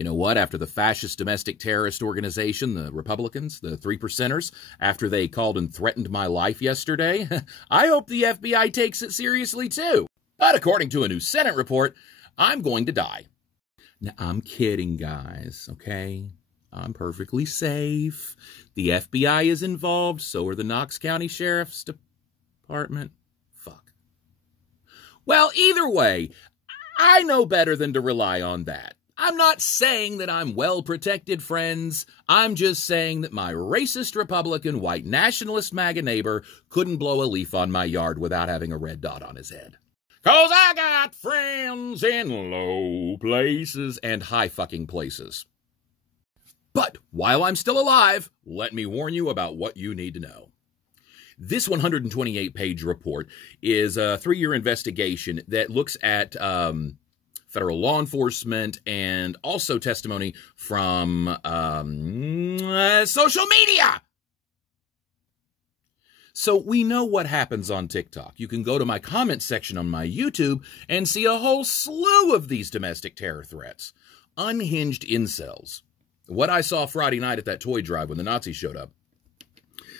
You know what? After the fascist domestic terrorist organization, the Republicans, the Three Percenters, after they called and threatened my life yesterday, I hope the FBI takes it seriously too. But according to a new Senate report, I'm going to die. Now, I'm kidding, guys, okay? I'm perfectly safe. The FBI is involved, so are the Knox County Sheriff's Department. Fuck. Well, either way, I know better than to rely on that. I'm not saying that I'm well protected, friends. I'm just saying that my racist Republican, white nationalist MAGA neighbor couldn't blow a leaf on my yard without having a red dot on his head. 'Cause I got friends in low places and high fucking places. But while I'm still alive, let me warn you about what you need to know. This 128-page report is a 3-year investigation that looks at federal law enforcement and also testimony from social media. So we know what happens on TikTok. You can go to my comment section on my YouTube and see a whole slew of these domestic terror threats. Unhinged incels. What I saw Friday night at that toy drive when the Nazis showed up.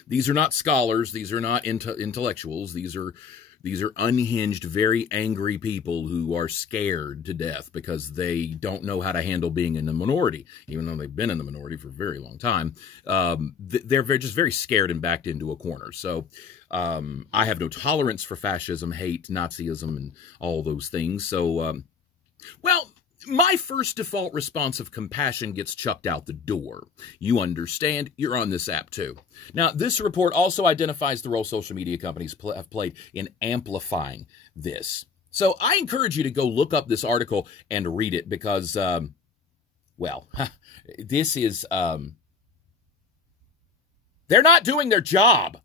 These are not scholars. These are not intellectuals. These are unhinged, very angry people who are scared to death because they don't know how to handle being in the minority, even though they've been in the minority for a very long time. They're just very scared and backed into a corner. So I have no tolerance for fascism, hate, Nazism, and all those things. So, well, my first default response of compassion gets chucked out the door. You understand? You're on this app too. Now, this report also identifies the role social media companies have played in amplifying this. So I encourage you to go look up this article and read it because, well, this is, they're not doing their job.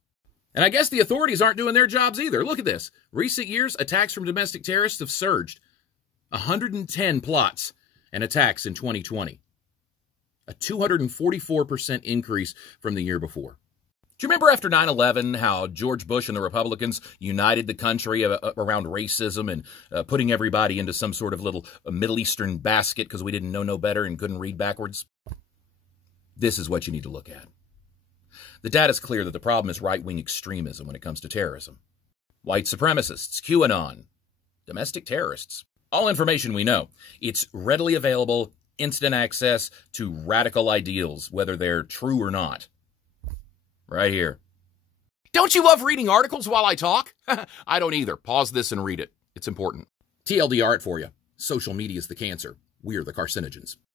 And I guess the authorities aren't doing their jobs either. Look at this. Recent years, attacks from domestic terrorists have surged. 110 plots and attacks in 2020. A 244% increase from the year before. Do you remember after 9/11 how George Bush and the Republicans united the country around racism and putting everybody into some sort of little Middle Eastern basket because we didn't know no better and couldn't read backwards? This is what you need to look at. The data is clear that the problem is right-wing extremism when it comes to terrorism. White supremacists, QAnon, domestic terrorists. All information we know. It's readily available, instant access to radical ideals, whether they're true or not. Right here. Don't you love reading articles while I talk? I don't either. Pause this and read it. It's important. TLDR it for you. Social media is the cancer. We're the carcinogens.